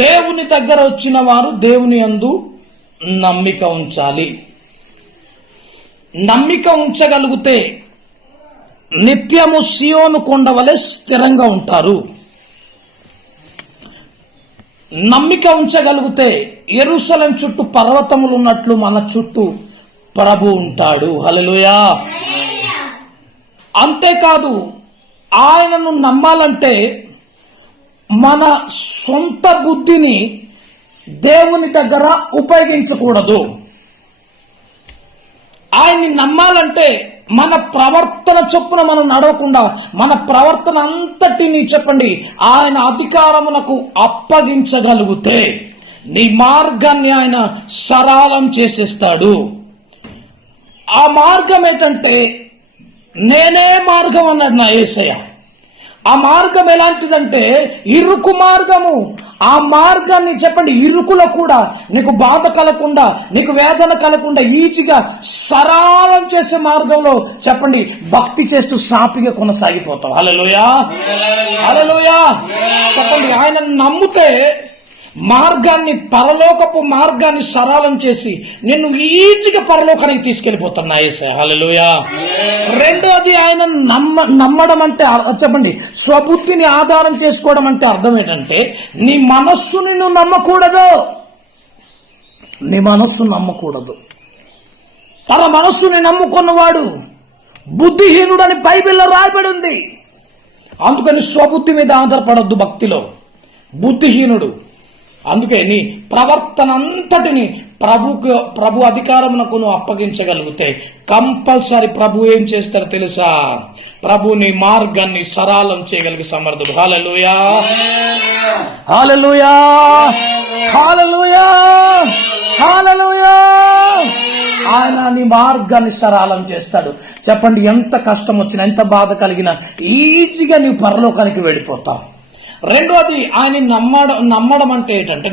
దేవుని దగ్గర వచ్చిన వారు దేవుని యందు నమ్మిక ఉంచాలి. నమ్మిక ఉంచగలిగితే నిత్యము సియోను కొండ వలె స్థిరంగా ఉంటారు. నమ్మిక ఉంచగలిగితే యెరూషలేము చుట్టూ పర్వతములు ఉన్నట్లు మన చుట్టూ ప్రభు ఉంటాడు. హల్లెలూయా. అంతేకాదు, ఆయనను నమ్మాలంటే మన సొంత బుద్ధిని దేవుని దగ్గర ఉపయోగించకూడదు. ఆయన్ని నమ్మాలంటే మన ప్రవర్తన చొప్పున మనం నడవకుండా మన ప్రవర్తన అంతటిని చెప్పండి ఆయన అధికారమునకు అప్పగించగలిగితే నీ మార్గాన్ని ఆయన సరళం చేసేస్తాడు. ఆ మార్గం ఏంటంటే నేనే మార్గం అన్నాడు నా యేసయ్య. ఆ మార్గం ఎలాంటిదంటే ఇరుకు మార్గము. ఆ మార్గాన్ని చెప్పండి ఇరుకులో కూడా నీకు బాధ కలగకుండా నీకు వేదన కలగకుండా ఈజీగా సరళం చేసే మార్గంలో చెప్పండి భక్తి చేస్తూ సాపిగా కొనసాగిపోతావు. హల్లెలూయా, హల్లెలూయా. చెప్పండి ఆయన నమ్మితే మార్గాన్ని పరలోకపు మార్గాన్ని సరళం చేసి నిన్ను ఈజీగా పరలోకానికి తీసుకెళ్లిపోతున్నా యేసయ్య. హల్లెలూయా. రెండోది ఆయన నమ్మడం అంటే చెప్పండి స్వబుద్ధిని ఆధారం చేసుకోవడం అంటే అర్థం ఏంటంటే నీ మనస్సుని నువ్వు నమ్మకూడదు. నీ మనస్సు నమ్మకూడదు. తన మనస్సుని నమ్ముకున్నవాడు బుద్ధిహీనుడని బైబిల్లో రాయబడి ఉంది. అందుకని స్వబుద్ధి మీద ఆధారపడొద్దు భక్తిలో. బుద్ధిహీనుడు. అందుకే నీ ప్రవర్తన అంతటిని ప్రభు అధికారమునకు నువ్వు అప్పగించగలిగితే కంపల్సరీ ప్రభు ఏం చేస్తారో తెలుసా? ప్రభు నీ మార్గాన్ని సరళం చేయగలిగే సమర్థుడు. హల్లెలూయా, హల్లెలూయా, హల్లెలూయా, హల్లెలూయా. ఆయన నీ మార్గాన్ని సరళం చేస్తాడు. చెప్పండి ఎంత కష్టం వచ్చినా ఎంత బాధ కలిగినా ఈజీగా నీవు పరలోకానికి వెళ్ళిపోతావు. రెండోది ఆయన నమ్మడం అంటే ఏంటంటే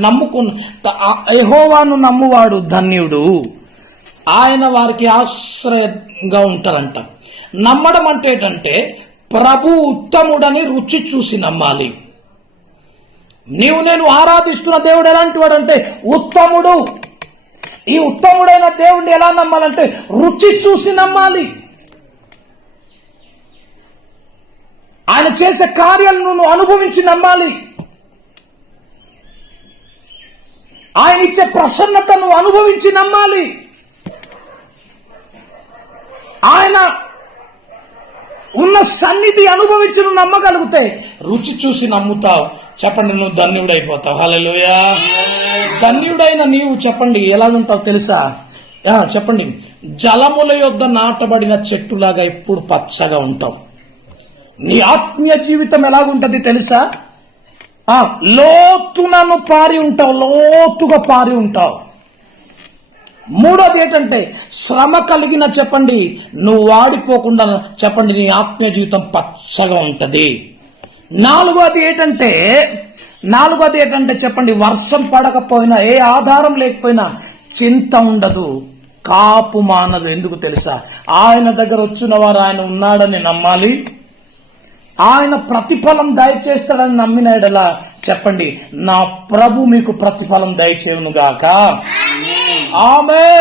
యెహోవాను నమ్మువాడు ధన్యుడు, ఆయన వారికి ఆశ్రయంగా ఉంటారంట. నమ్మడం అంటే ఏంటంటే ప్రభు ఉత్తముడని రుచి చూసి నమ్మాలి. నేను ఆరాధిస్తున్న దేవుడు ఎలాంటి వాడు అంటే ఉత్తముడు. ఈ ఉత్తముడైన దేవుడిని ఎలా నమ్మాలంటే రుచి చూసి నమ్మాలి. ఆయన చేసే కార్యాలను నువ్వు అనుభవించి నమ్మాలి. ఆయన ఇచ్చే ప్రసన్నతను అనుభవించి నమ్మాలి. ఆయన ఉన్న సన్నిధి అనుభవించి నువ్వు నమ్మగలిగితే రుచి చూసి నమ్ముతావు. చెప్పండి నువ్వు ధన్యుడైపోతావు. హల్లెలూయా. ధన్యుడైన నీవు చెప్పండి ఎలాగుంటావు తెలుసా? చెప్పండి జలముల యొద్ద నాటబడిన చెట్టులాగా ఎప్పుడు పచ్చగా ఉంటావు. నీ ఆత్మీయ జీవితం ఎలాగుంటది తెలుసా? లోతునను పారి ఉంటావు, లోతుగా పారి ఉంటావు. మూడోది ఏంటంటే శ్రమ కలిగిన చెప్పండి నువ్వు వాడిపోకుండా చెప్పండి నీ ఆత్మీయ జీవితం పచ్చగా ఉంటది. నాలుగోది ఏంటంటే చెప్పండి వర్షం పడకపోయినా ఏ ఆధారం లేకపోయినా చింత ఉండదు, కాపు మానదు. ఎందుకు తెలుసా? ఆయన దగ్గర వచ్చిన వారు ఆయన ఉన్నాడని నమ్మాలి. ఆయన ప్రతిఫలం దయచేస్తాడని నమ్మిన యెడల చెప్పండి నా ప్రభు మీకు ప్రతిఫలం దయచేయును గాక. ఆమేన్.